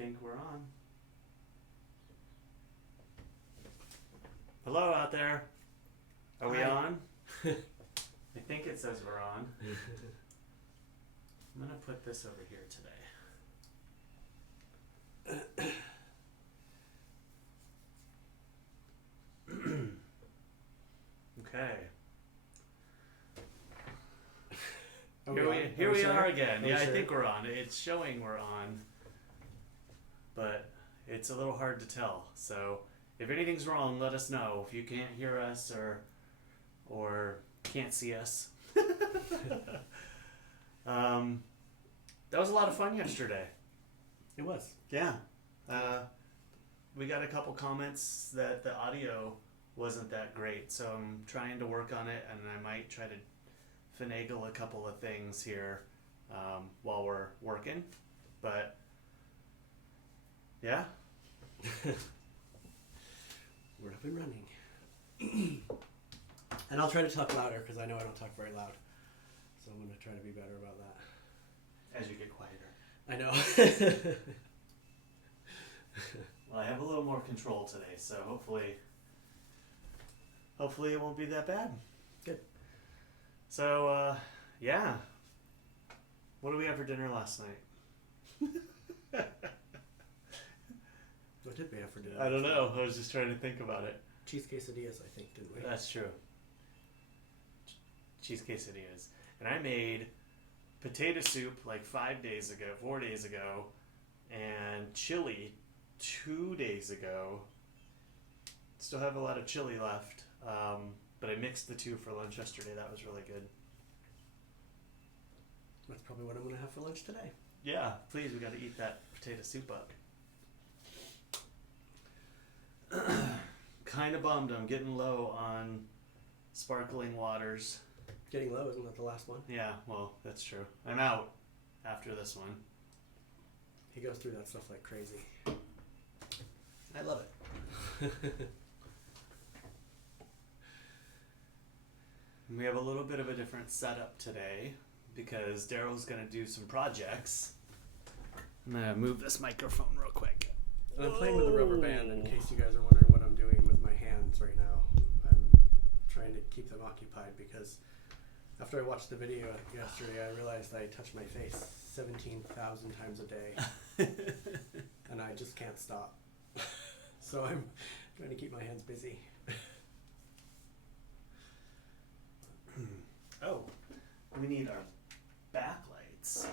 think we're on. Hello out there. Are we on? I think it says we're on. I'm gonna put this over here today. Okay. Here we are again. Yeah, I think we're on. It's showing we're on, but it's a little hard to tell. So if anything's wrong, let us know. If you can't hear us or can't see us. That was a lot of fun yesterday. It was. Yeah. We got a couple comments that the audio wasn't that great, so I'm trying to work on it, and I might try to finagle a couple of things here while we're working. But yeah. We're up and running. And I'll try to talk louder because I know I don't talk very loud. So I'm going to try to be better about that. As you get quieter. I know. Well, I have a little more control today, so hopefully it won't be that bad. Good. So, yeah. What did we have for dinner last night? What did we have for dinner? I don't know. I was just trying to think about it. Cheese quesadillas, I think, didn't we? That's true. Cheese quesadillas. And I made potato soup like 4 days ago, and chili 2 days ago. Still have a lot of chili left, but I mixed the two for lunch yesterday. That was really good. That's probably what I'm going to have for lunch today. Yeah, please, we got to eat that potato soup up. Kind of bummed I'm getting low on sparkling waters. Getting low, isn't that the last one? Yeah, well, that's true. I'm out after this one. He goes through that stuff like crazy. I love it. We have a little bit of a different setup today because Derrol's going to do some projects. I'm going to move this microphone real quick. And I'm playing with a rubber band in case you guys are wondering what I'm doing with my hands right now. I'm trying to keep them occupied because after I watched the video yesterday, I realized I touch my face 17,000 times a day. And I just can't stop. So I'm trying to keep my hands busy. Oh, we need our backlights.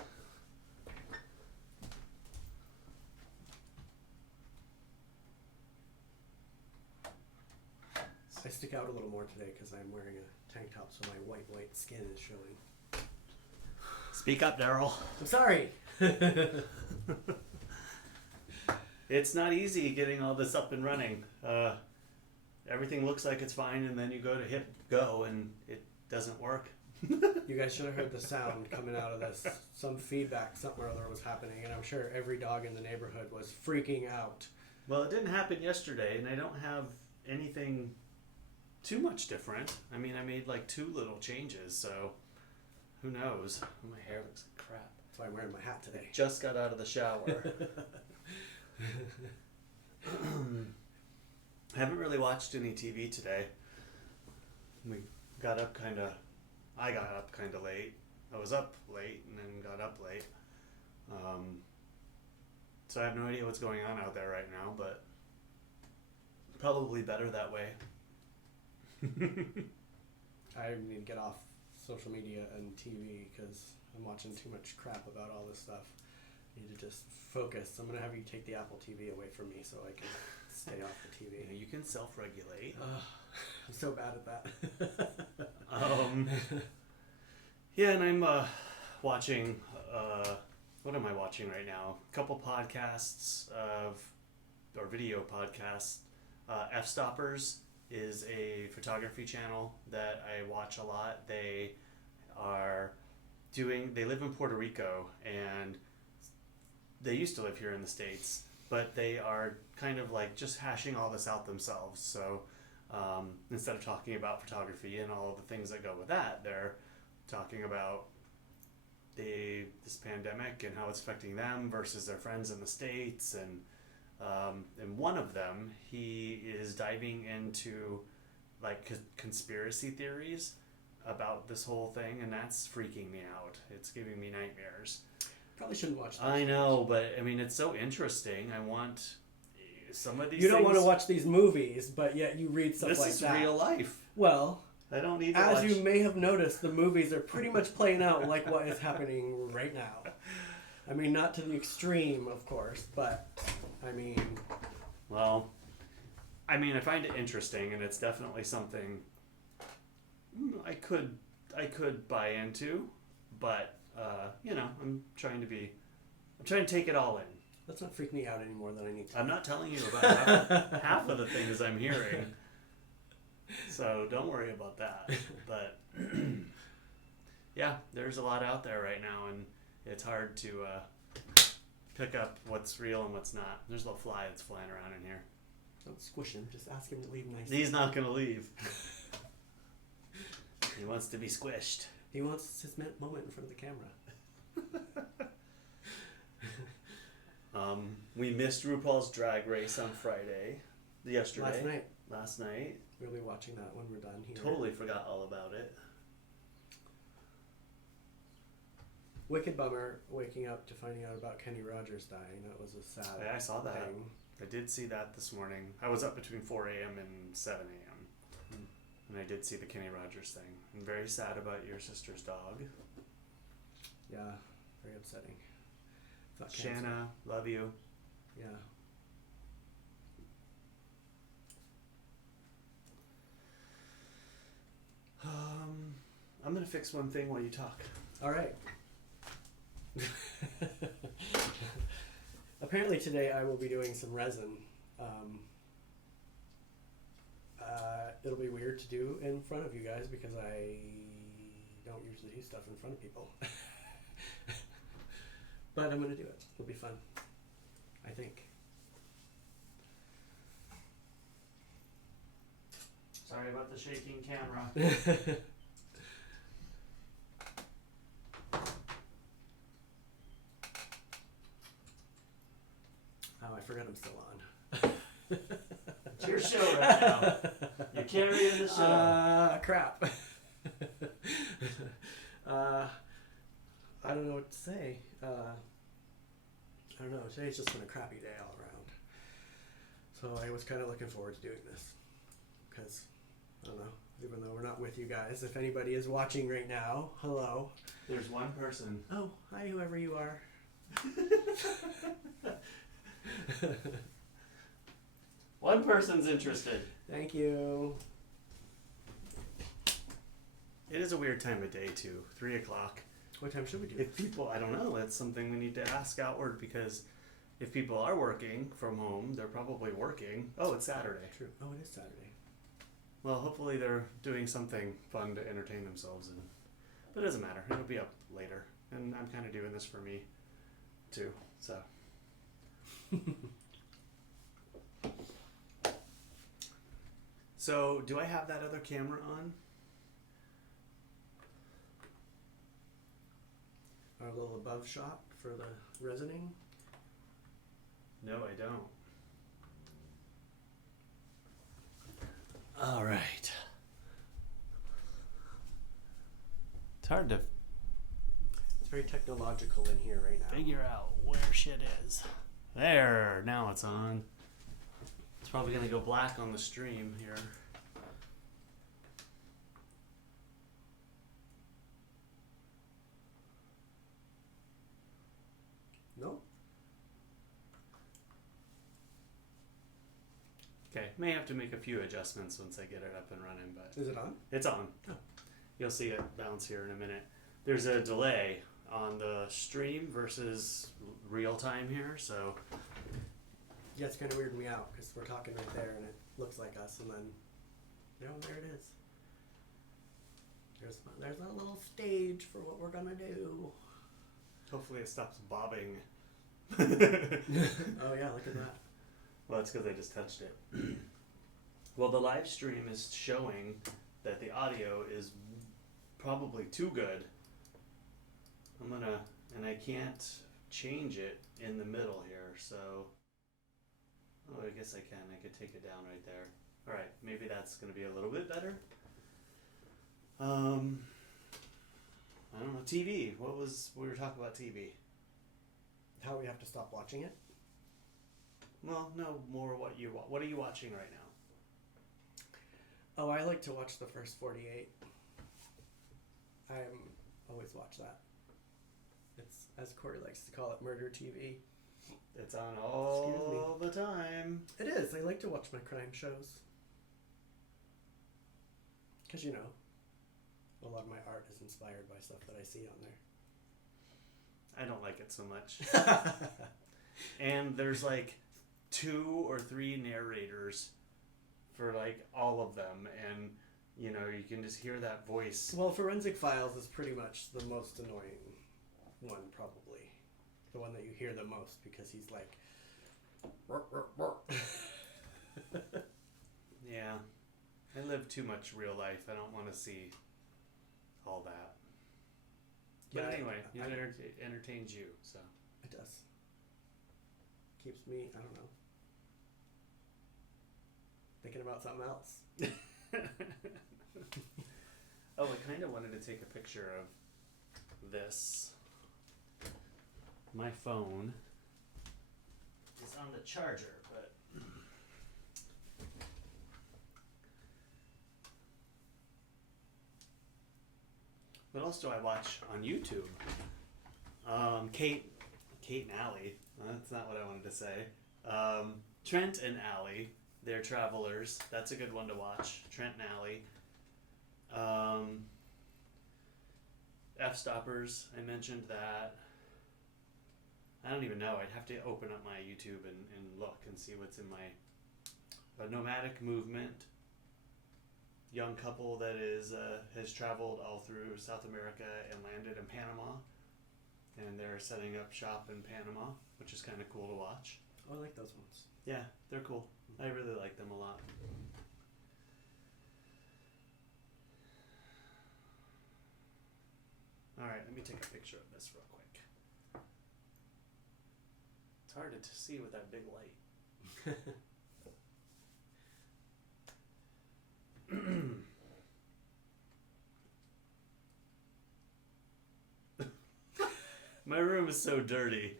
I stick out a little more today because I'm wearing a tank top, so my white skin is showing. Speak up, Derrol. I'm sorry. It's not easy getting all this up and running. Everything looks like it's fine, and then you go to hit go, and it doesn't work. You guys should have heard the sound coming out of this. Some feedback, something or other was happening, and I'm sure every dog in the neighborhood was freaking out. Well, it didn't happen yesterday, and I don't have anything too much different. I mean, I made like 2 little changes, so who knows? Oh, my hair looks like crap. That's why I'm wearing my hat today. I just got out of the shower. I haven't really watched any TV today. I got up kind of late. I was up late and then got up late. So I have no idea what's going on out there right now, but probably better that way. I need to get off social media and TV because I'm watching too much crap about all this stuff. I need to just focus. I'm going to have you take the Apple TV away from me so I can stay off the TV. You can self-regulate. I'm so bad at that. Yeah, and I'm watching, what am I watching right now? A couple podcasts or video podcasts. F-Stoppers is a photography channel that I watch a lot. They live in Puerto Rico, and they used to live here in the States, but they are kind of like just hashing all this out themselves. So instead of talking about photography and all of the things that go with that, they're talking about the this pandemic and how it's affecting them versus their friends in the States. And one of them, he is diving into like conspiracy theories about this whole thing, and that's freaking me out. It's giving me nightmares. Probably shouldn't watch that. I know, but I mean, it's so interesting. I want some of these You don't things, want to watch these movies, but yet you read stuff like that. This is real life. Well, I don't need to as watch. you may have noticed, the movies are pretty much playing out like what is happening right now. I mean, not to the extreme, of course, but I mean... Well, I mean, I find it interesting, and it's definitely something I could buy into, but you know, I'm trying to take it all in. Let's not freak me out any more than I need to. I'm not telling you about half of the things I'm hearing, so don't worry about that. But yeah, there's a lot out there right now, and it's hard to pick up what's real and what's not. There's a little fly that's flying around in here. Don't squish him. Just ask him to leave nicely. He's not going to leave. He wants to be squished. He wants his moment in front of the camera. We missed RuPaul's Drag Race on yesterday. Last night. We'll be watching that when we're done here. Totally forgot all about it. Wicked bummer waking up to finding out about Kenny Rogers dying. That was a sad Yeah, I saw that. thing. I did see that this morning. I was up between 4 a.m. and 7 a.m. And I did see the Kenny Rogers thing. I'm very sad about your sister's dog. Yeah, very upsetting. Thought Shanna, cancer. love you. Yeah. I'm going to fix one thing while you talk. All right. Apparently today I will be doing some resin. It'll be weird to do in front of you guys because I don't usually do stuff in front of people. But I'm going to do it. It'll be fun. I think. Sorry about the shaking camera. Oh, I forgot I'm still on. It's your show right now. You're carrying the show. Crap. I don't know what to say. I don't know. Today's just been a crappy day all around. So I was kind of looking forward to doing this. Because, I don't know, even though we're not with you guys, if anybody is watching right now, hello. There's one person. Oh, hi, whoever you are. One person's interested. Thank you. It is a weird time of day too. 3 o'clock. What time should we do If people, I don't know, that's something we need to ask outward because if people are working from home, they're probably working. Oh, it's Saturday. True. Oh, it is Saturday. Well, hopefully they're doing something fun to entertain themselves in. But it doesn't matter. It'll be up later. And I'm kind of doing this for me too. So. So, do I have that other camera on? Our little above shot for the resining. No, I don't. All right. It's hard to It's very technological in here right now. figure out where shit is. There, now it's on. It's probably gonna go black on the stream here. No? Okay, may have to make a few adjustments once I get it up and running, but Is it on? it's on. Oh. You'll see it bounce here in a minute. There's a delay on the stream versus real time here, so Yeah, it's kind of weirding me out because we're talking right there and it looks like us, and then, there it is. There's a little stage for what we're gonna do. hopefully it stops bobbing. Oh yeah, look at that. Well, that's because I just touched it. Well, the live stream is showing that the audio is probably too good. And I can't change it in the middle here, so... Oh, I guess I can. I could take it down right there. Alright, maybe that's going to be a little bit better. I don't know. TV. We were talking about TV. How we have to stop watching it? Well, no, more what are you watching right now? Oh, I like to watch the first 48. I always watch that. It's, as Cory likes to call it, murder TV. It's on all the time. It is. I like to watch my crime shows. Because, you know, a lot of my art is inspired by stuff that I see on there. I don't like it so much. And there's like 2 or 3 narrators for like all of them, and you know, you can just hear that voice. Well, Forensic Files is pretty much the most annoying one, probably. The one that you hear the most, because he's like... Yeah. I live too much real life. I don't want to see all that. But Yeah, anyway, it entertains you, so. It does. Keeps me, I don't know, thinking about something else. Oh, I kind of wanted to take a picture of this. My phone is on the charger, but what else do I watch on YouTube? Kate and Allie. That's not what I wanted to say. Trent and Allie. They're travelers. That's a good one to watch. Trent and Allie. F-stoppers. I mentioned that. I don't even know. I'd have to open up my YouTube and look and see what's in my nomadic movement. Young couple that has traveled all through South America and landed in Panama. And they're setting up shop in Panama, which is kind of cool to watch. Oh, I like those ones. Yeah, they're cool. I really like them a lot. Alright, let me take a picture of this real quick. It's hard to see with that big light. My room is so dirty.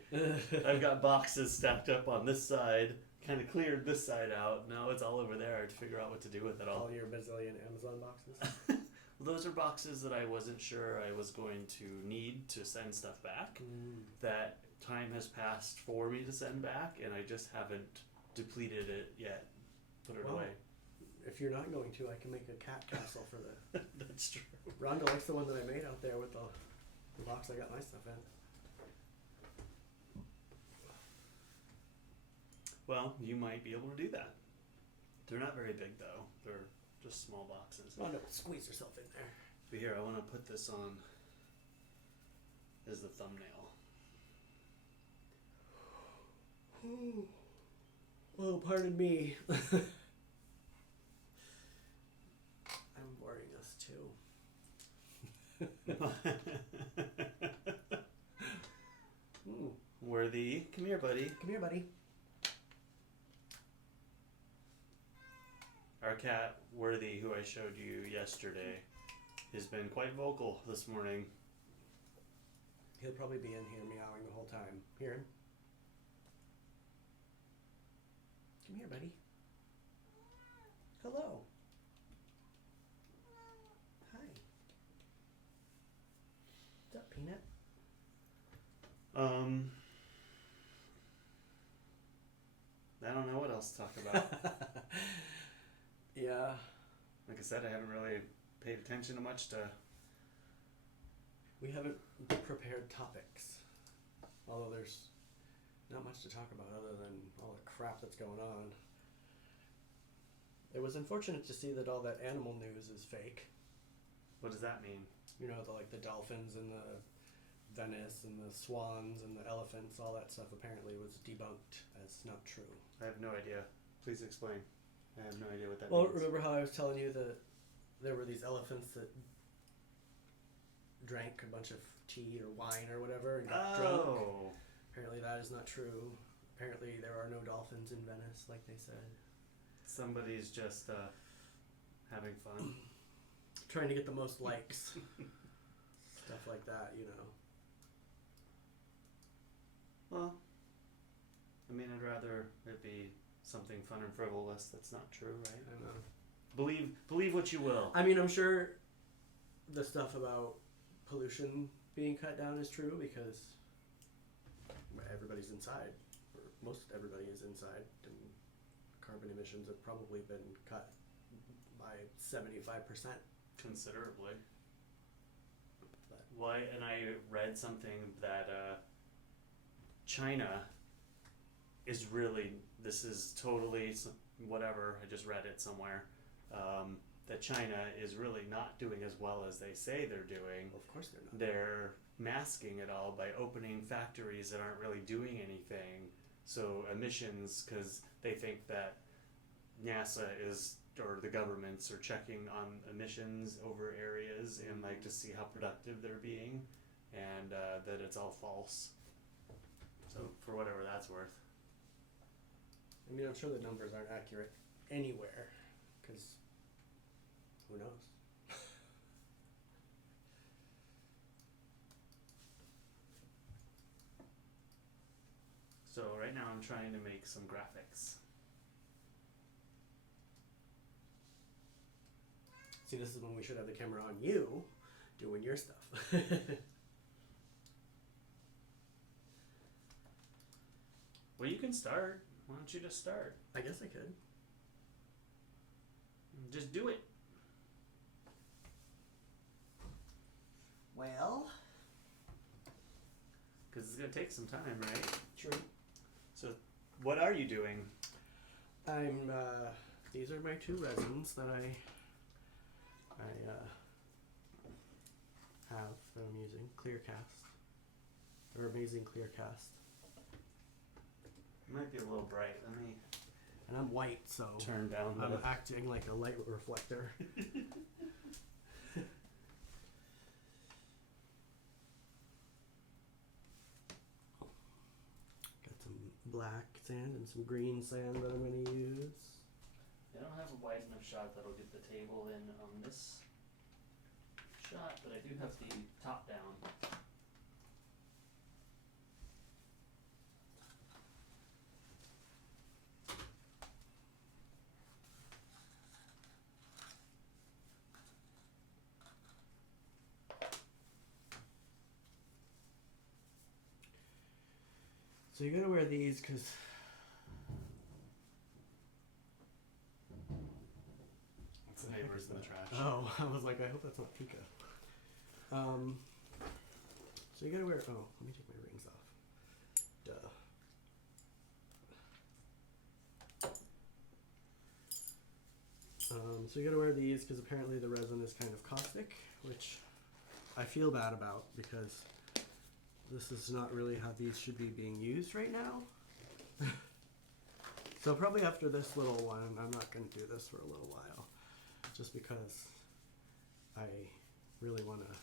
I've got boxes stacked up on this side, kind of cleared this side out. Now it's all over there. I have to figure out what to do with it all. All your bazillion Amazon boxes? Well, those are boxes that I wasn't sure I was going to need to send stuff back. That time has passed for me to send back, and I just haven't depleted it yet. Put it away. If you're not going to, I can make a cat castle for the... That's true. Rhonda likes the one that I made out there with the box I got my stuff in. Well, you might be able to do that. They're not very big, though. They're just small boxes. Rhonda will squeeze herself in there. But here, I want to put this on as the thumbnail. Oh, pardon me. I'm boring us too. Worthy, come here, buddy. Come here, buddy. Our cat, Worthy, who I showed you yesterday, has been quite vocal this morning. He'll probably be in here meowing the whole time. Hear him? Come here, buddy. Hello. Hi. What's up, Peanut? I don't know what else to talk about. Yeah. Like I said, I haven't really paid attention to much to... We haven't prepared topics. Although there's not much to talk about other than all the crap that's going on. It was unfortunate to see that all that animal news is fake. What does that mean? You know, the dolphins and the Venice and the swans and the elephants, all that stuff apparently was debunked as not true. I have no idea. Please explain. I have no idea what that Well, means. remember how I was telling you that there were these elephants that drank a bunch of tea or wine or whatever and got drunk that is not true. Apparently, there are no dolphins in Venice, like they said. Somebody's just having fun. Trying to get the most likes. Stuff like that, you know. Well, I mean, I'd rather it be something fun and frivolous that's not true, right? I know. Believe what you will. I mean, I'm sure the stuff about pollution being cut down is true because everybody's inside, or most everybody is inside, and carbon emissions have probably been cut by 75%. Considerably. But Why? And I read something that China is really. This is totally whatever. I just read it somewhere. That China is really not doing as well as they say they're doing. of course they're not. They're masking it all by opening factories that aren't really doing anything. So emissions, because they think that NASA is, or the governments are checking on emissions over areas and like to see how productive they're being, and that it's all false. So for whatever that's worth. I mean, I'm sure the numbers aren't accurate anywhere, because who knows? So right now I'm trying to make some graphics. See, this is when we should have the camera on you, doing your stuff. Well, you can start. Why don't you just start? I guess I could. Just do it. Well, Because it's going to take some time, right? true. So what are you doing? I'm. These are my two resins that I have that I'm using. Clear cast, or amazing clear cast. It might be a little bright. Let me And I'm white, so turn down I'm the... acting like a light reflector. Got some black sand and some green sand that I'm going to use. I don't have a wide enough shot that'll get the table in on this shot, but I do have the top down. So you gotta wear these because It's the neighbors in the trash. oh, I was like, I hope that's not Pika. So you gotta wear. Oh, let me take my rings off. Duh. So you gotta wear these because apparently the resin is kind of caustic, which I feel bad about because this is not really how these should be being used right now. So probably after this little one, I'm not going to do this for a little while, just because I really want to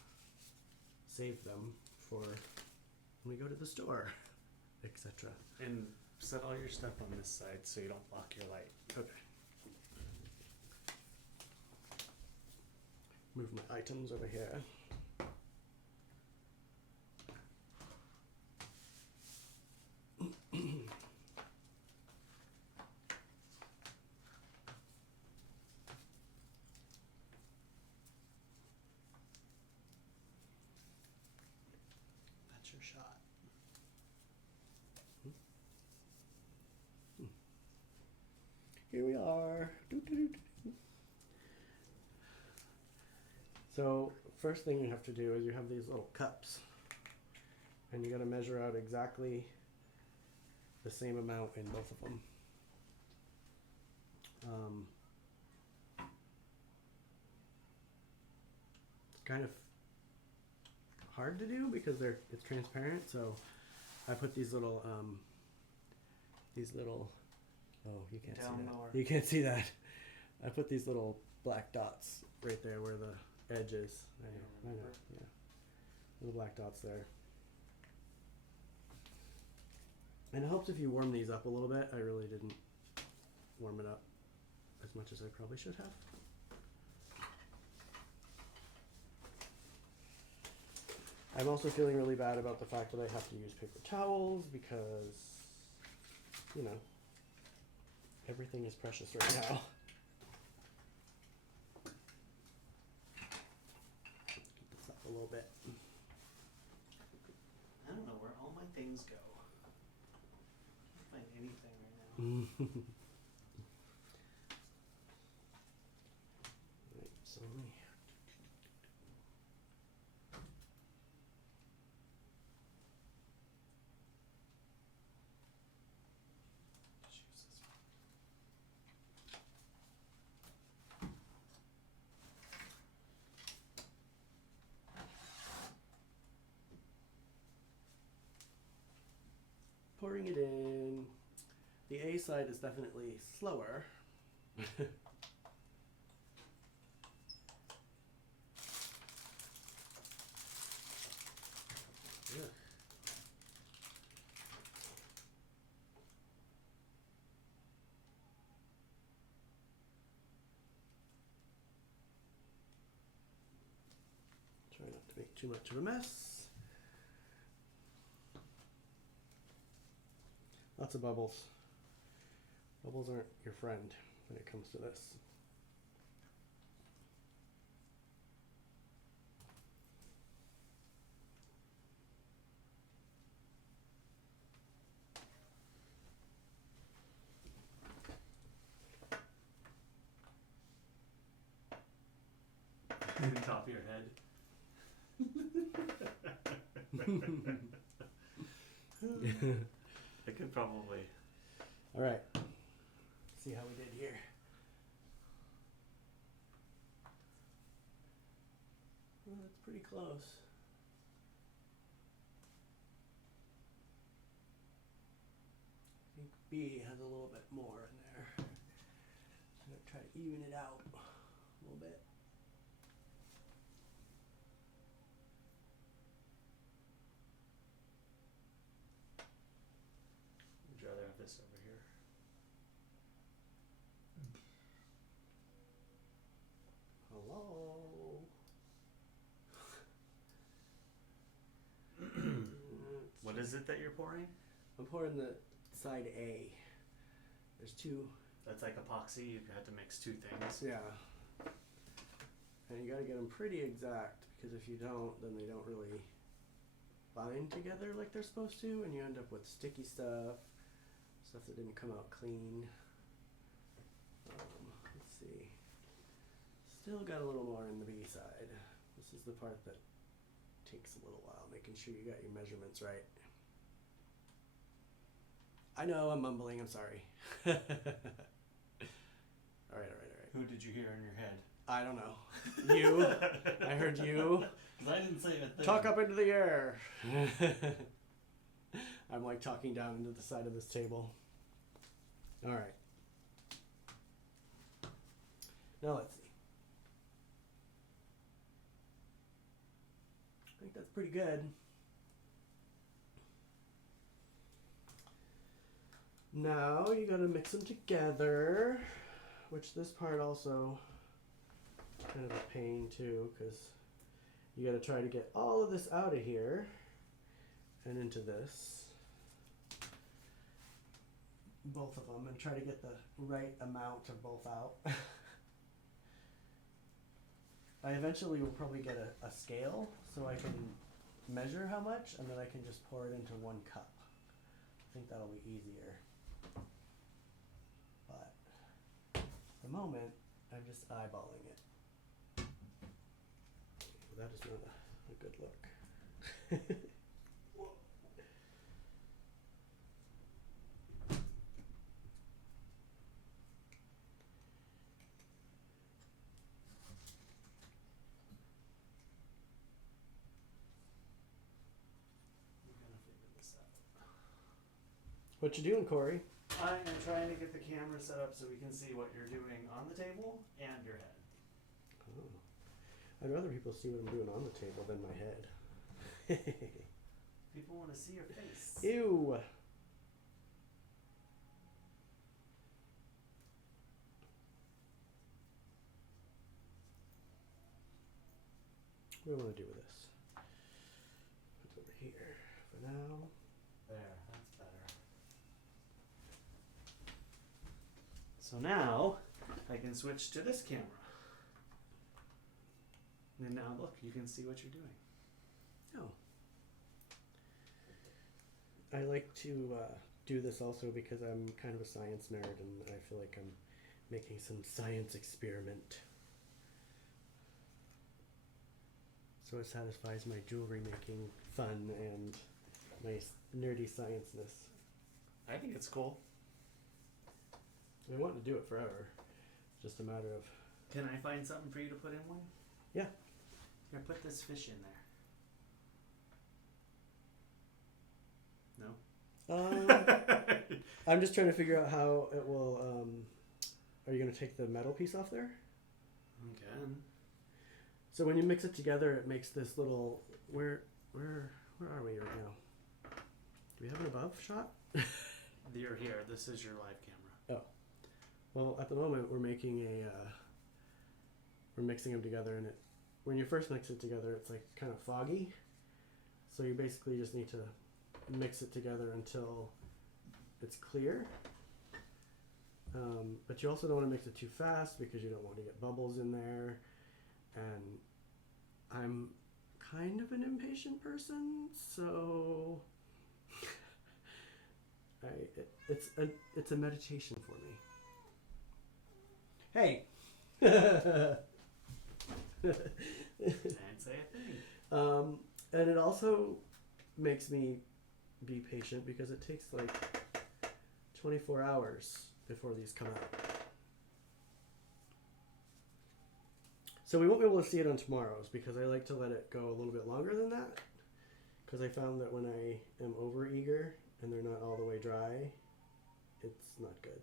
save them for when we go to the store, etc. And set all your stuff on this side so you don't block your light. Okay. Move my items over here. That's your shot. Here we are. Doo-doo-doo-doo. So first thing you have to do is you have these little cups, and you got to measure out exactly the same amount in both of them. It's kind of hard to do because it's transparent. So I put these little oh, you can't Down see that. lower. You can't see that. I put these little black dots right there where the edge is. I know, yeah. Little black dots there. And it helps if you warm these up a little bit. I really didn't warm it up as much as I probably should have. I'm also feeling really bad about the fact that I have to use paper towels because, you know, everything is precious right now. Keep this up a little bit. I don't know where all my things go. I can't find anything right now. Right, so let me. Just use this one. Pouring it in. The A side is definitely slower. Yeah. Try not to make too much of a mess. Lots of bubbles. Bubbles aren't your friend when it comes to this. The top of your head. I could probably. All right. See how we did here. Well, that's pretty close. I think B has a little bit more in there. I'm gonna try to even it out a little bit. Would you rather have this over here? Hello. What is it that you're pouring? I'm pouring the side A. There's two. That's like epoxy. You had to mix two things. Yeah. And you gotta get them pretty exact because if you don't, then they don't really bind together like they're supposed to, and you end up with sticky stuff that didn't come out clean. Let's see. Still got a little more in the B side. This is the part that takes a little while, making sure you got your measurements right. I know, I'm mumbling, I'm sorry. All right. Who did you hear in your head? I don't know. You. I heard you. Because I didn't say a thing. Talk up into the air. I'm like talking down into the side of this table. All right. Now let's see. I think that's pretty good. Now you gotta mix them together, which this part also kind of a pain too, because you gotta try to get all of this out of here and into this. Both of them, and try to get the right amount of both out. I eventually will probably get a scale so I can measure how much, and then I can just pour it into 1 cup. I think that'll be easier. But at the moment, I'm just eyeballing it. That is not a good look. What you doing, Cory? I am trying to get the camera set up so we can see what you're doing on the table and your head. Oh. I'd rather people see what I'm doing on the table than my head. People want to see your face. Ew. What do I want to do with this? Put it over here for now. There, that's better. So now I can switch to this camera. And now look, you can see what you're doing. Oh. I like to do this also because I'm kind of a science nerd and I feel like I'm making some science experiment. So it satisfies my jewelry making fun and my nerdy science-ness. I think it's cool. I want to do it forever. It's just a matter of... Can I find something for you to put in one? Yeah. Here, put this fish in there. No? I'm just trying to figure out how it will... are you going to take the metal piece off there? Okay. So when you mix it together, it makes this little... Where are we right now? Do we have an above shot? You're here. This is your live camera. Oh. Well, at the moment, we're making a... we're mixing them together, and when you first mix it together, it's like kind of foggy. So you basically just need to mix it together until it's clear. But you also don't want to mix it too fast because you don't want to get bubbles in there. And I'm kind of an impatient person, so it's a meditation for me. Hey. Can't say a thing. And it also makes me be patient because it takes like 24 hours before these come out. So we won't be able to see it on tomorrow's because I like to let it go a little bit longer than that. Because I found that when I am over eager and they're not all the way dry, it's not good.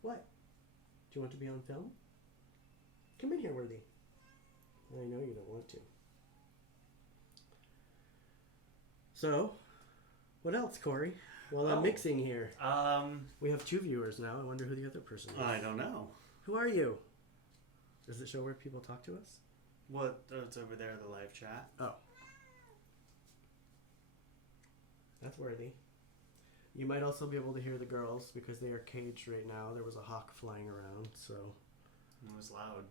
What? Do you want to be on film? Come in here, Worthy. I know you don't want to. So, what else, Cory? While I'm mixing here. We have 2 viewers now. I wonder who the other person is. I don't know. Who are you? Does it show where people talk to us? What? Oh, it's over there, the live chat. Oh. That's Worthy. You might also be able to hear the girls because they are caged right now. There was a hawk flying around, so... It was loud.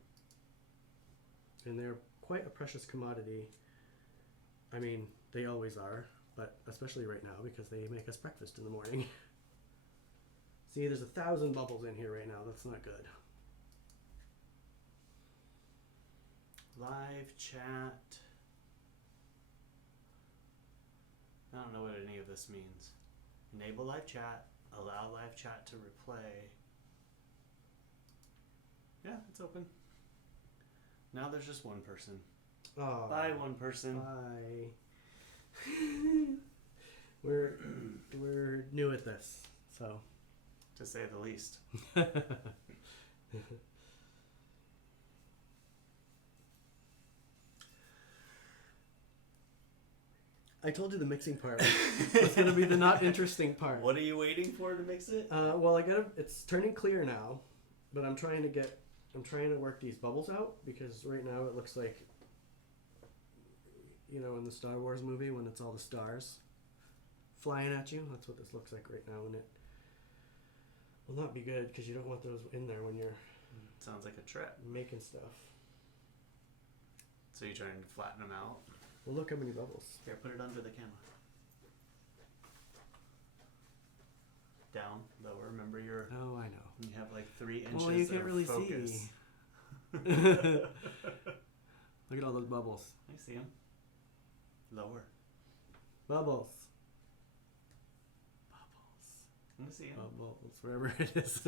And they're quite a precious commodity. I mean, they always are, but especially right now because they make us breakfast in the morning. See, there's 1,000 bubbles in here right now. That's not good. Live chat. I don't know what any of this means. Enable live chat. Allow live chat to replay. Yeah, it's open. Now there's just one person. Oh, Bye, one person. bye. We're new at this, so. To say the least. I told you the mixing part was going to be the not interesting part. What are you waiting for to mix it? Well, it's turning clear now, but I'm trying to work these bubbles out because right now it looks like, you know, in the Star Wars movie when it's all the stars flying at you. That's what this looks like right now, and it will not be good because you don't want those in there when you're Sounds like a trap. making stuff. So you're trying to flatten them out? Well, look how many bubbles. Here, put it under the camera. Down, lower. Remember your... Oh, I know. You have like 3 inches Well, you can't of really focus. see. Look at all those bubbles. I see them. Lower. Bubbles. Bubbles. I see them. Bubbles, wherever it is.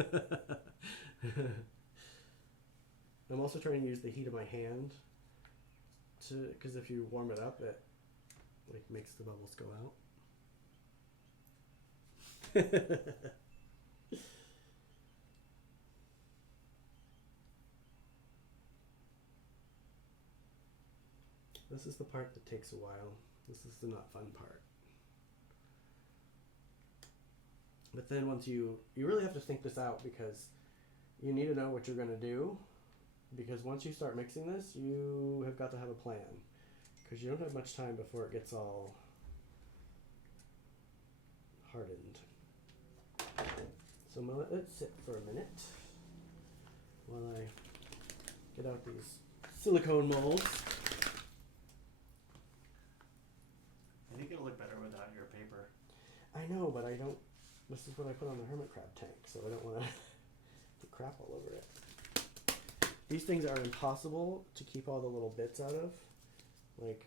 I'm also trying to use the heat of my hand because if you warm it up, it like makes the bubbles go out. This is the part that takes a while. This is the not fun part. But then once you really have to think this out because you need to know what you're going to do because once you start mixing this, you have got to have a plan, because you don't have much time before it gets all hardened. So I'm gonna let it sit for a minute while I get out these silicone molds. I think it'll look better without your paper. I know, but I don't. This is what I put on the hermit crab tank, so I don't want to get crap all over it. These things are impossible to keep all the little bits out of. Like,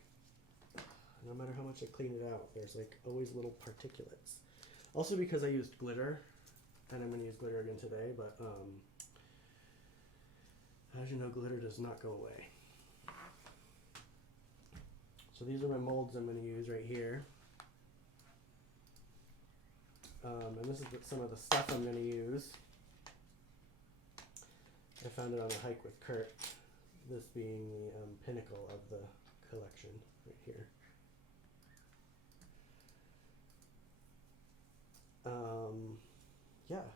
no matter how much I clean it out, there's like always little particulates. Also because I used glitter, and I'm going to use glitter again today, but as you know, glitter does not go away. So these are my molds I'm going to use right here. And this is some of the stuff I'm going to use. I found it on a hike with Kurt, this being the pinnacle of the collection right here. Yeah.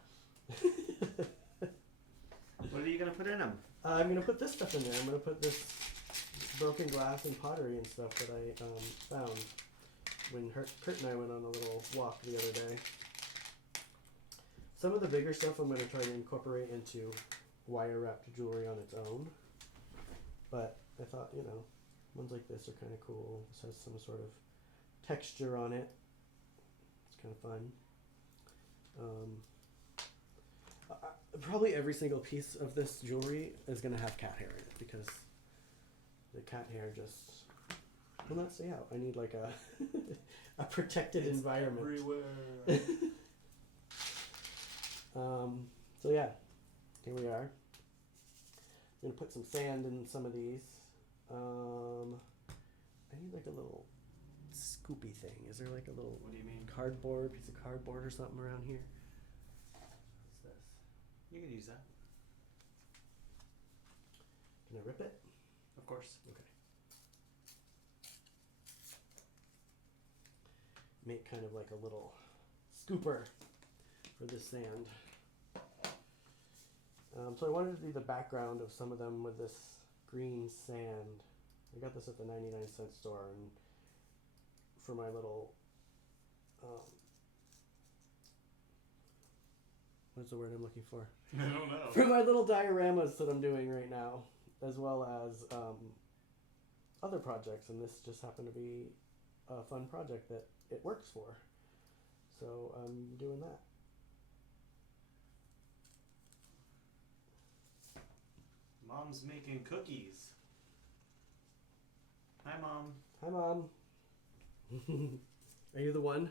What are you going to put in them? I'm going to put this stuff in there. I'm going to put this broken glass and pottery and stuff that I found when Kurt and I went on a little walk the other day. Some of the bigger stuff I'm going to try to incorporate into wire wrapped jewelry on its own. But I thought, you know, ones like this are kind of cool. This has some sort of texture on it. It's kind of fun. Probably every single piece of this jewelry is going to have cat hair in it, because the cat hair just will not stay out. I need like a a protected environment. Everywhere. So yeah, here we are. I'm gonna put some sand in some of these. I need like a little scoopy thing. Is there like a little What do you mean? piece of cardboard or something around here? What's this? You can use that. Can I rip it? Of course. Okay. Make kind of like a little scooper for this sand. So I wanted to do the background of some of them with this green sand. I got this at the 99-cent store, and for my little what's the word I'm looking for? I don't know. For my little dioramas that I'm doing right now, as well as other projects, and this just happened to be a fun project that it works for. So I'm doing that. Mom's making cookies. Hi, Mom. Hi, Mom. Are you the one?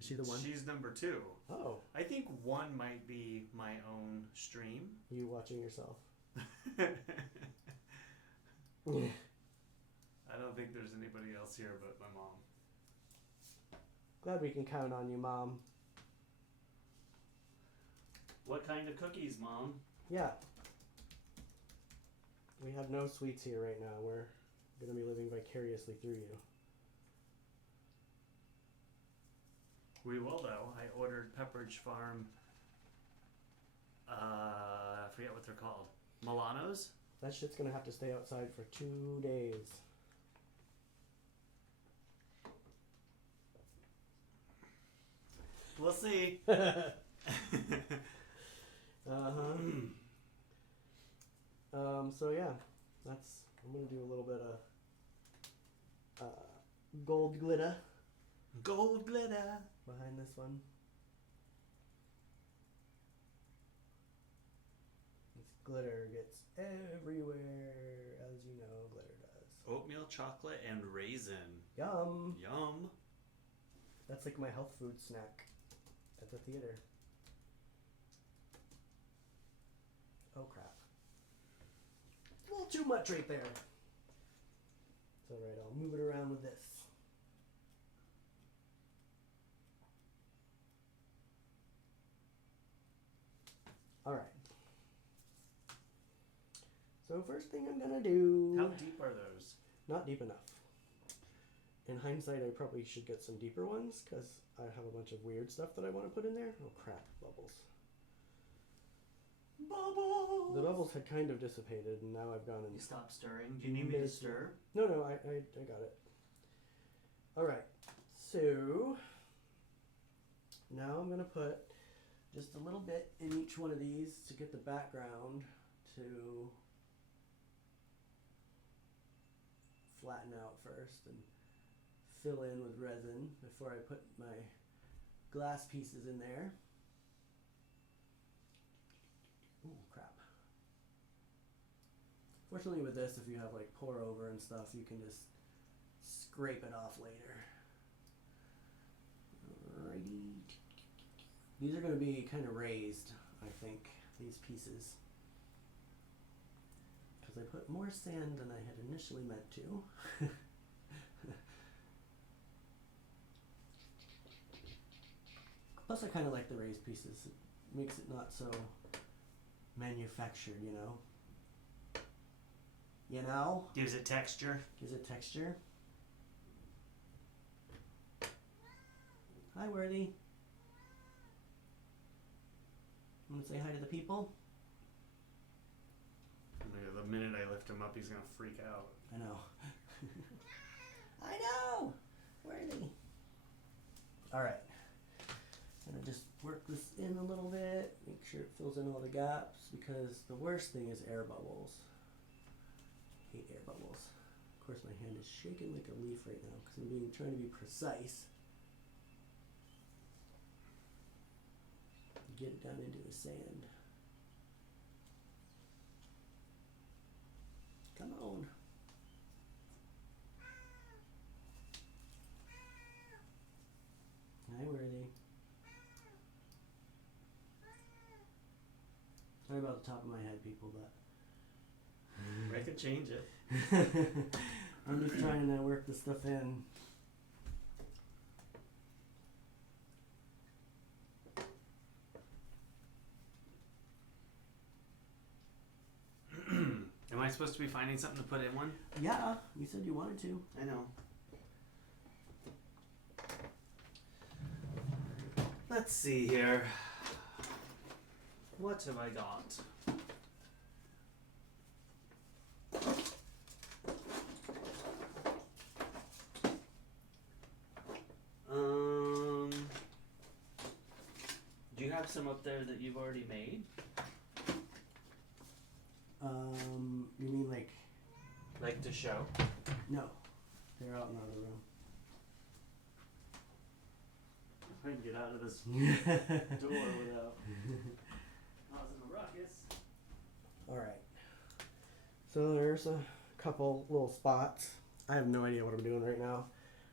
Is she the one? She's number 2. Oh. I think 1 might be my own stream. You watching yourself? I don't think there's anybody else here but my mom. Glad we can count on you, Mom. What kind of cookies, Mom? Yeah. We have no sweets here right now. We're going to be living vicariously through you. We will, though. I ordered Pepperidge Farm, I forget what they're called. Milanos? That shit's going to have to stay outside for 2 days. We'll see. So yeah, I'm gonna do a little bit of gold glitter Gold glitter. behind this one. This glitter gets everywhere, as you know, glitter does. Oatmeal chocolate and raisin. Yum! Yum. That's like my health food snack at the theater. Oh crap. A little too much right there. It's alright, I'll move it around with this. Alright. So first thing I'm gonna do... How deep are those? Not deep enough. In hindsight, I probably should get some deeper ones, because I have a bunch of weird stuff that I want to put in there. Oh crap, bubbles. Bubbles! The bubbles had kind of dissipated, and now I've gone and... You stop stirring. Do you need me to stir? No, I got it. Alright, so... Now I'm going to put just a little bit in each one of these to get the background to flatten out first and fill in with resin before I put my glass pieces in there. Ooh, crap. Fortunately with this, if you have like pour over and stuff, you can just scrape it off later. Alrighty. These are going to be kind of raised, I think, these pieces. Because I put more sand than I had initially meant to. Plus I kind of like the raised pieces. It makes it not so manufactured, you know? You know? Gives it texture. Gives it texture. Hi, Worthy. Want to say hi to the people? The minute I lift him up, he's gonna freak out. I know. I know! Worthy. Alright. Gonna just work this in a little bit, make sure it fills in all the gaps, because the worst thing is air bubbles. I hate air bubbles. Of course, my hand is shaking like a leaf right now, because I'm trying to be precise. Get it down into the sand. Come on. Hi, Worthy. Sorry about the top of my head, people, but I could change it. I'm just trying to work the stuff in. Am I supposed to be finding something to put in one? Yeah, you said you wanted to. I know. Let's see here. What have I got? Do you have some up there that you've already made? You mean like... Like to show? No. They're out in the other room. I can get out of this door without causing a ruckus. Alright. So there's a couple little spots. I have no idea what I'm doing right now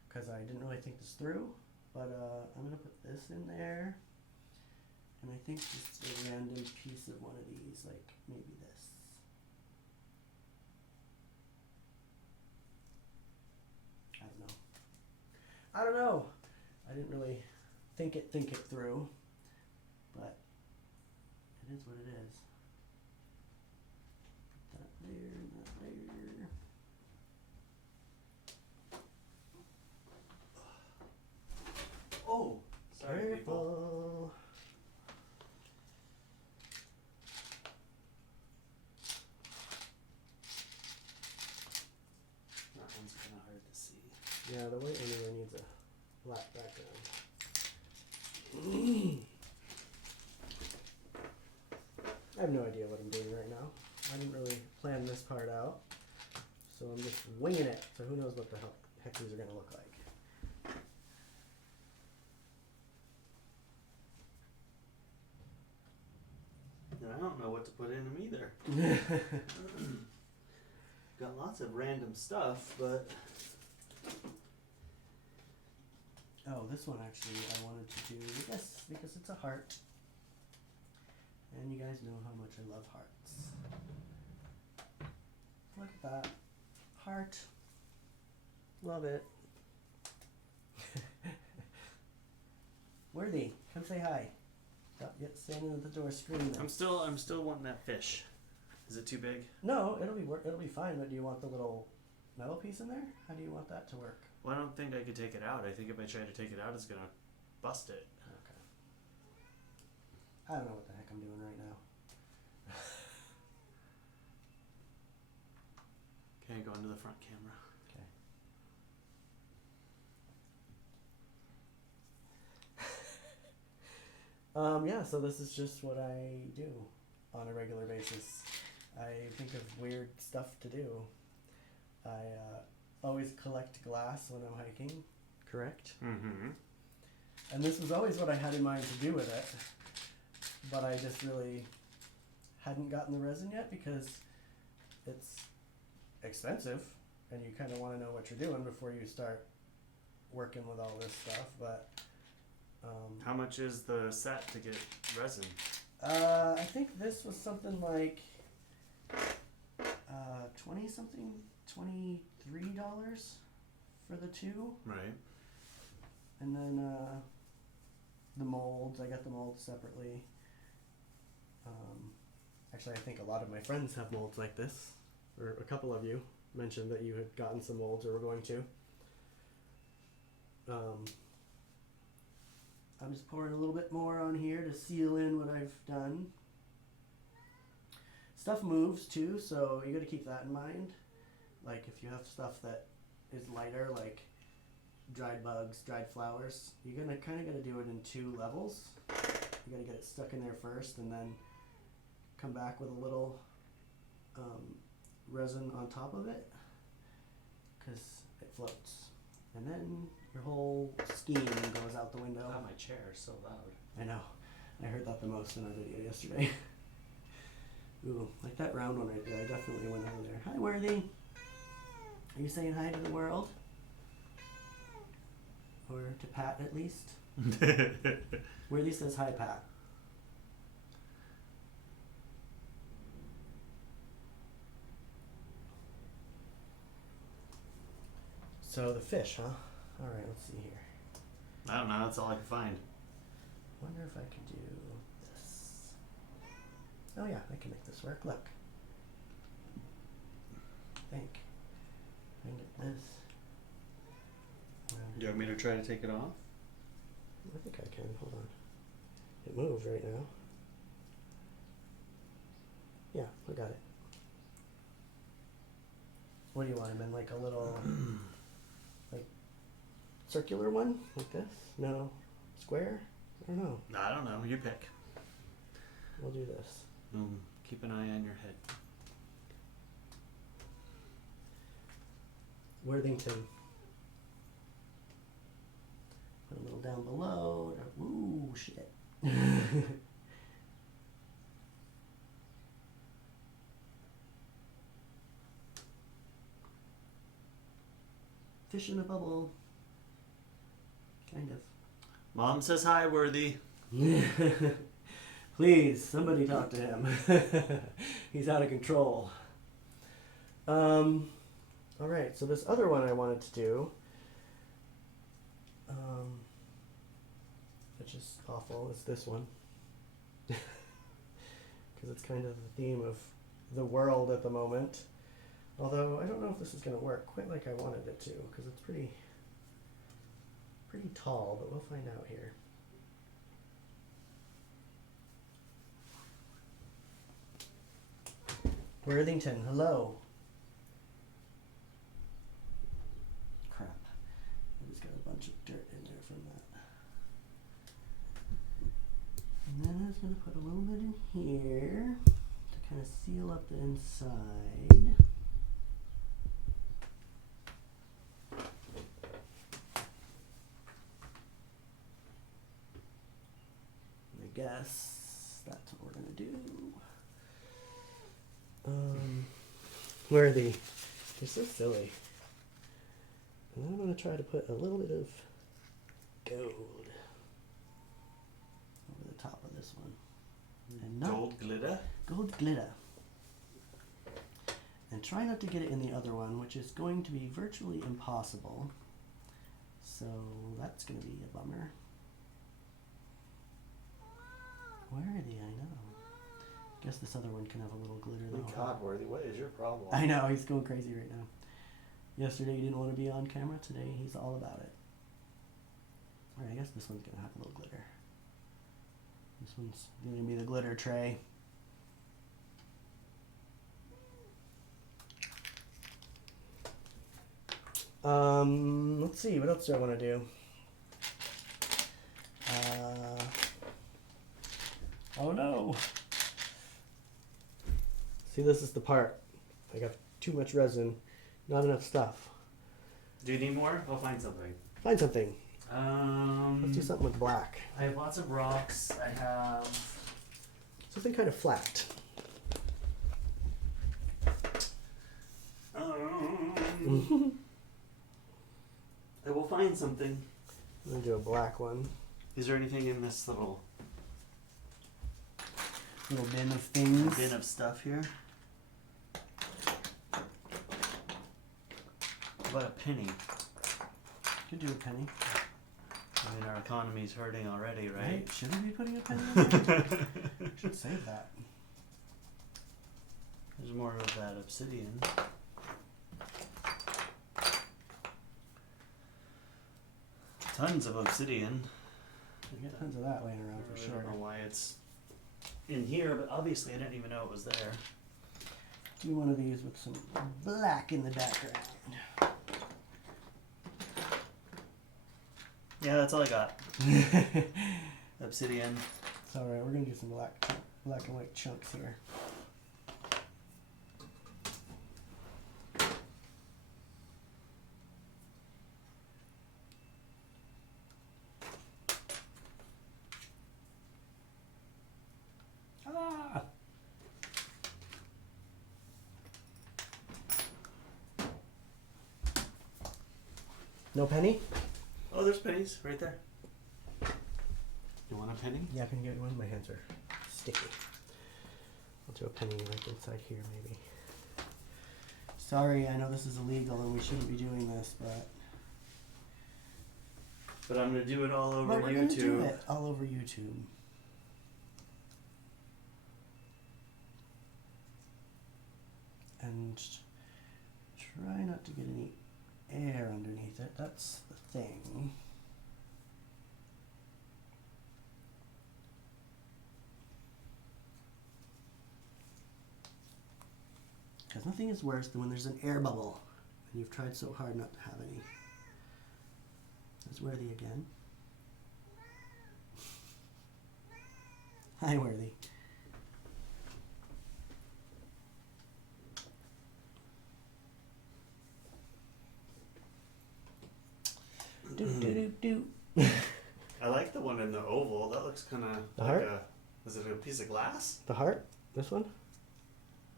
because I didn't really think this through. But I'm going to put this in there. And I think just a random piece of one of these, like maybe this. I don't know. I didn't really think it through, but it is what it is. Put that there, that there. Oh, sorry, Careful. people. That one's kind of hard to see. Yeah, the white one really needs a black background. I have no idea what I'm doing right now. I didn't really plan this part out, so I'm just winging it. So who knows what the heck these are going to look like. And I don't know what to put in them either. Got lots of random stuff, but... Oh, this one actually I wanted to do this because it's a heart. And you guys know how much I love hearts. Look at that. Heart. Love it. Worthy, come say hi. Stop yet standing at the door screaming. I'm still wanting that fish. Is it too big? No, it'll be fine, but do you want the little metal piece in there? How do you want that to work? Well, I don't think I could take it out. I think if I try to take it out, it's gonna bust it. Okay. I don't know what the heck I'm doing right now. Okay, go into the front camera. Okay. Yeah, so this is just what I do on a regular basis. I think of weird stuff to do. I always collect glass when I'm hiking, correct? Mm-hmm. And this was always what I had in mind to do with it, but I just really hadn't gotten the resin yet because it's expensive and you kind of want to know what you're doing before you start working with all this stuff. But how much is the set to get resin? I think this was something like $23 for the two. Right. And then the molds, I got the molds separately. Actually, I think a lot of my friends have molds like this, or a couple of you mentioned that you had gotten some molds or were going to. I'm just pouring a little bit more on here to seal in what I've done. Stuff moves too, so you got to keep that in mind. Like if you have stuff that is lighter, like dried bugs, dried flowers, you're gonna kind of got to do it in two levels. You got to get it stuck in there first, and then come back with a little resin on top of it, because it floats, and then your whole scheme goes out the window. God, my chair is so loud. I know. I heard that the most in our video yesterday. Ooh, like that round one right there. I definitely went over there. Hi, Worthy. Are you saying hi to the world? Or to Pat, at least? Worthy says hi, Pat. So the fish, huh? All right, let's see here. I don't know. That's all I can find. Wonder if I can do this. Oh yeah, I can make this work. Look. I think. I can get this. Do you want me to try to take it off? I think I can. Hold on. It moves right now. Yeah, I got it. What do you want him in? Like a little, like, circular one? Like this? No. Square? I don't know. I don't know. You pick. We'll do this. Keep an eye on your head. Worthington. Put a little down below. Ooh, shit. Fish in a bubble. Kind of. Mom says hi, Worthy. Please, somebody talk to him. He's out of control. Alright, so this other one I wanted to do, which is awful, is this one. Because it's kind of the theme of the world at the moment. Although, I don't know if this is going to work quite like I wanted it to, because it's pretty tall, but we'll find out here. Worthington, hello. Crap. I just got a bunch of dirt in there from that. And then I was going to put a little bit in here to kind of seal up the inside. I guess that's what we're going to do. Worthy. You're so silly. And then I'm going to try to put a little bit of gold over the top of this one. And not Gold glitter? gold glitter. And try not to get it in the other one, which is going to be virtually impossible. So that's going to be a bummer. Worthy, I know. Guess this other one can have a little glitter though. God, Worthy, what is your problem? I know, he's going crazy right now. Yesterday he didn't want to be on camera. Today he's all about it. Alright, I guess this one's going to have a little glitter. This one's going to be the glitter tray. Let's see. What else do I want to do? Oh no. See, this is the part. I got too much resin. Not enough stuff. Do you need more? I'll find something. Find something. Um, Let's do something with black. I have lots of rocks. I have. Something kind of flat. I will find something. I'm gonna do a black one. Is there anything in this little Little bin of things. bin of stuff here? How about a penny? Could do a penny. I mean, our economy's hurting already, right? Right? Should we be putting a penny in there? Should save that. There's more of that obsidian. Tons of obsidian. We got tons of that laying around for I sure. don't know why it's in here, but obviously I didn't even know it was there. Do one of these with some black in the background. Yeah, that's all I got. Obsidian. It's alright, we're gonna do some black and white chunks here. Ah! No penny? Oh, there's pennies right there. You want a penny? Yeah, I can get one. My hands are sticky. I'll do a penny like inside here, maybe. Sorry, I know this is illegal and we shouldn't be doing this, but I'm gonna do it all over we're gonna do YouTube. it all over YouTube. And try not to get any air underneath it. That's the thing. Because nothing is worse than when there's an air bubble and you've tried so hard not to have any. There's Worthy again. Hi, Worthy. Do do do do. I like the one in the oval. That looks kind of The like heart? is it a piece of glass? The heart? This one?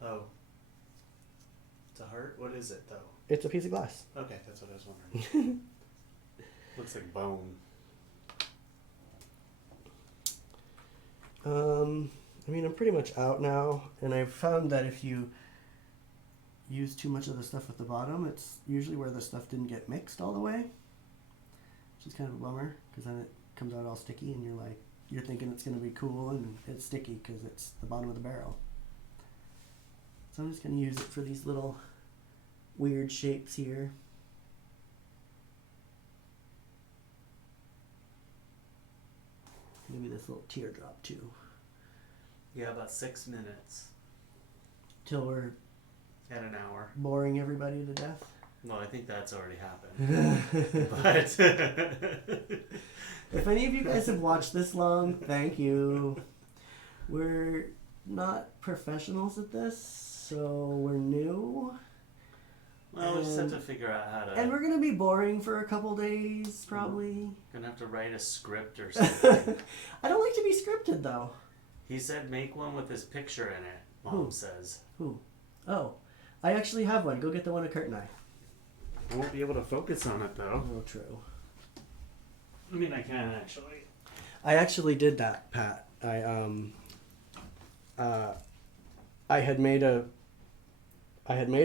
Oh. It's a heart? What is it, though? It's a piece of glass. Okay, that's what I was wondering. Looks like bone. I mean, I'm pretty much out now, and I've found that if you use too much of the stuff at the bottom, it's usually where the stuff didn't get mixed all the way, which is kind of a bummer, because then it comes out all sticky, and you're thinking it's going to be cool, and it's sticky because it's the bottom of the barrel. So I'm just going to use it for these little weird shapes here. Maybe this little teardrop too. Yeah, about 6 minutes Till we're and an hour. boring everybody to death. No, I think that's already happened. But If any of you guys have watched this long, thank you. We're not professionals at this, so we're new. well, we just have to figure out how to. And we're gonna be boring for a couple days, probably. Gonna have to write a script or something. I don't like to be scripted though. He said make one with his picture in it. Mom Who? says. Who? Oh, I actually have one. Go get the one at Curtin Eye. I won't be able to focus on it though. Oh, true. I mean, I can actually. I actually did that, Pat. I had made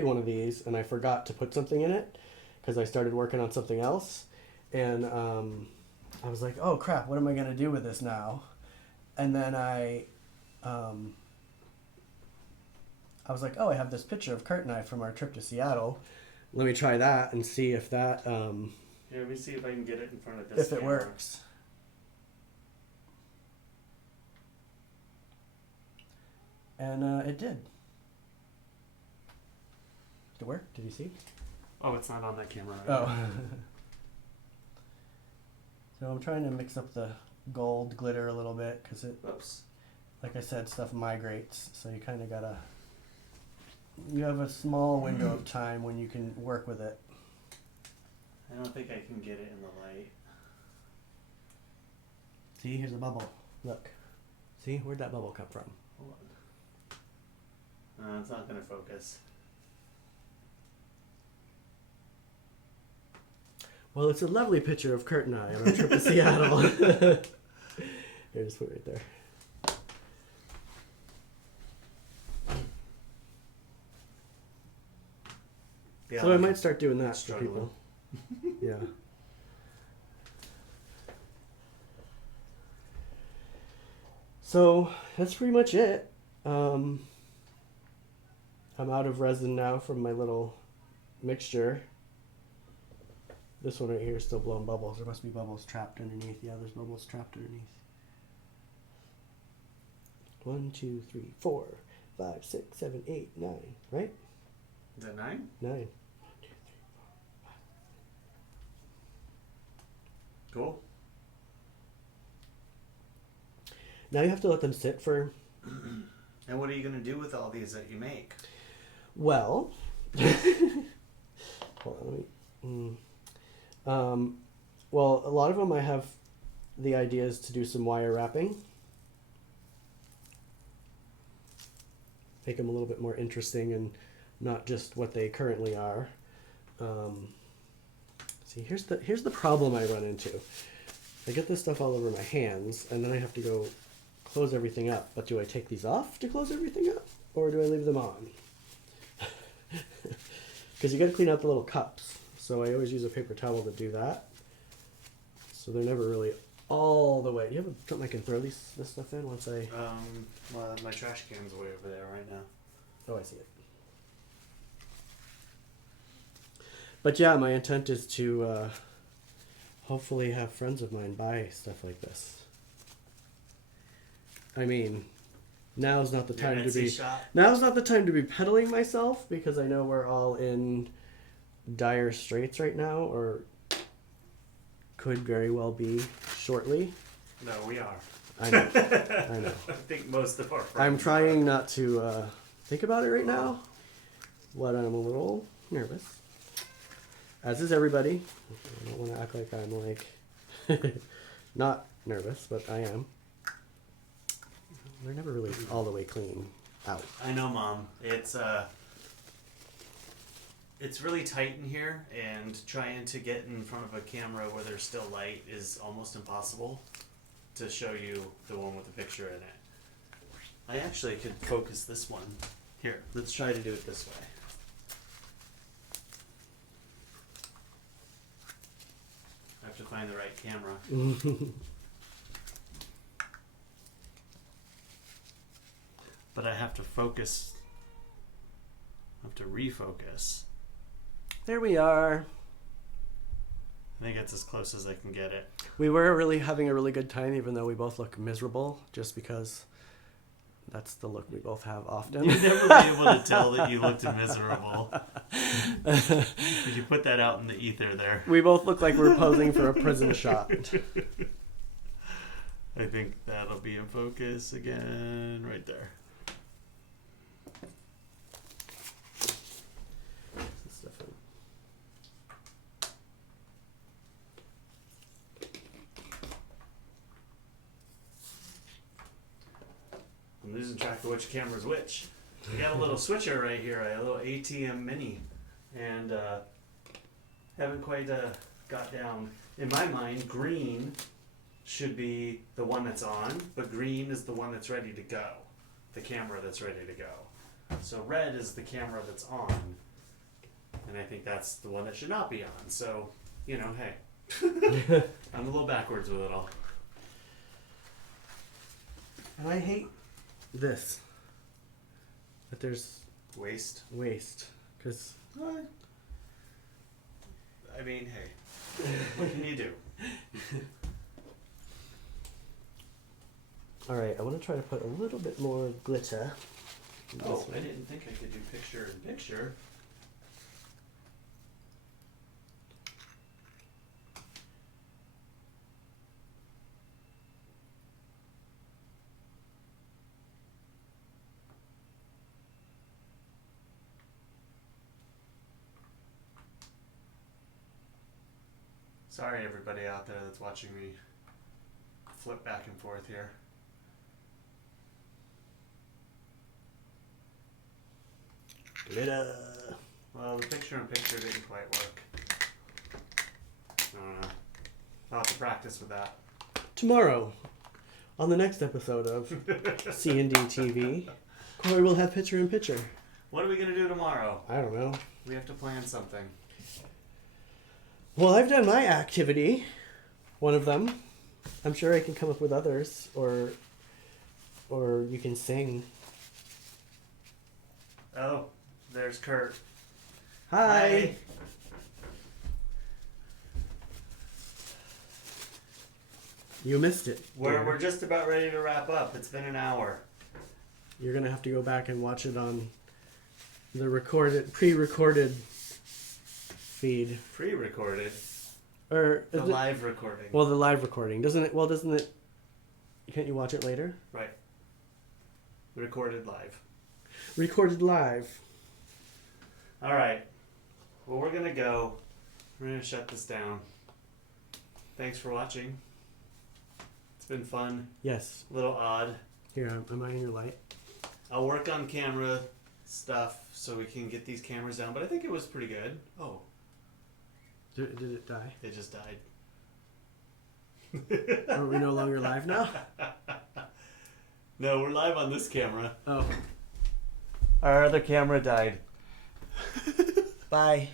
one of these and I forgot to put something in it because I started working on something else, and I was like, oh crap, what am I gonna do with this now? And then I was like, oh, I have this picture of Kurt and I from our trip to Seattle. Let me try that and see if that Here, let me see if I can get it in front of this. if it camera. works. And it did. Did it work? Did you see? Oh, it's not on that camera. Right Oh. So I'm trying to mix up the gold glitter a little bit because it, Whoops. like I said, stuff migrates. So you kind of gotta, you have a small window of time when you can work with it. I don't think I can get it in the light. See, here's a bubble. Look. See, where'd that bubble come from? Hold on. It's not going to focus. Well, it's a lovely picture of Kurt and I on our trip to Seattle. Here, just put it right there. Yeah, So I might start doing that for struggling. people. Yeah. So that's pretty much it. I'm out of resin now from my little mixture. This one right here is still blowing bubbles. There must be bubbles trapped underneath. Yeah, there's bubbles trapped underneath. 1, 2, 3, 4, 5, 6, 7, 8, 9. Right? Is that 9? 9. Cool. Now you have to let them sit for. And what are you going to do with all these that you make? Well. Hold on, let me. Well, a lot of them I have the ideas to do some wire wrapping. Make them a little bit more interesting and not just what they currently are. See, here's the problem I run into. I get this stuff all over my hands, and then I have to go close everything up. But do I take these off to close everything up, or do I leave them on? Because you got to clean out the little cups. So I always use a paper towel to do that. So they're never really all the way. Do you have something I can throw this stuff in once I... Well, my trash can's way over there right now. Oh, I see it. But yeah, my intent is to hopefully have friends of mine buy stuff like this. I mean, now's not the Your time to Etsy be... shop? Now's not the time to be peddling myself, because I know we're all in dire straits right now, or could very well be shortly. No, we are. I know. I know. I think most of our I'm friends trying not to think about it right now, but I'm a little nervous. As is everybody. I don't want to act like I'm like not nervous, but I am. They're never really all the way clean out. I know, Mom. It's really tight in here, and trying to get in front of a camera where there's still light is almost impossible to show you the one with the picture in it. I actually could focus this one. Here, let's try to do it this way. I have to find the right camera. But I have to focus. I have to refocus. There we are. I think it's as close as I can get it. We were really having a really good time, even though we both look miserable, just because that's the look we both have often. You'd never be able to tell that you looked miserable. Did you put that out in the ether there? We both look like we're posing for a prison shot. I think that'll be in focus again, right there. I'm losing track of which camera's which. We got a little switcher right here, a little ATM Mini, and haven't quite got down. In my mind, green should be the one that's on, but green is the one that's ready to go, the camera that's ready to go. So red is the camera that's on, and I think that's the one that should not be on. So, you know, hey, I'm a little backwards with it all. And I hate this, that there's Waste. because I mean, hey, what can you do? all right, I want to try to put a little bit more glitter in Oh, this I one. didn't think I could do picture in picture. Sorry, everybody out there that's watching me flip back and forth here. Glitter. Well, the picture-in-picture didn't quite work. I don't know. I'll have to practice with that. Tomorrow, on the next episode of CDTV, Cory will have picture-in-picture. What are we going to do tomorrow? I don't know. We have to plan something. Well, I've done my activity. One of them. I'm sure I can come up with others, or you can sing. Oh, there's Kurt. Hi. You missed it. We're just about ready to wrap up. It's been an hour. You're gonna have to go back and watch it on the pre-recorded feed. Pre-recorded. Or The live recording. Well, the live recording doesn't it? Well, doesn't it? Can't you watch it later? Right. Recorded live. Recorded live. All right. Well, we're gonna go. We're gonna shut this down. Thanks for watching. It's been fun. Yes. A little odd. Here, am I in your light? I'll work on camera stuff so we can get these cameras down, but I think it was pretty good. Oh, Did it die? it just died. Are we no longer live now? No, we're live on this camera. Oh. Our other camera died. Bye.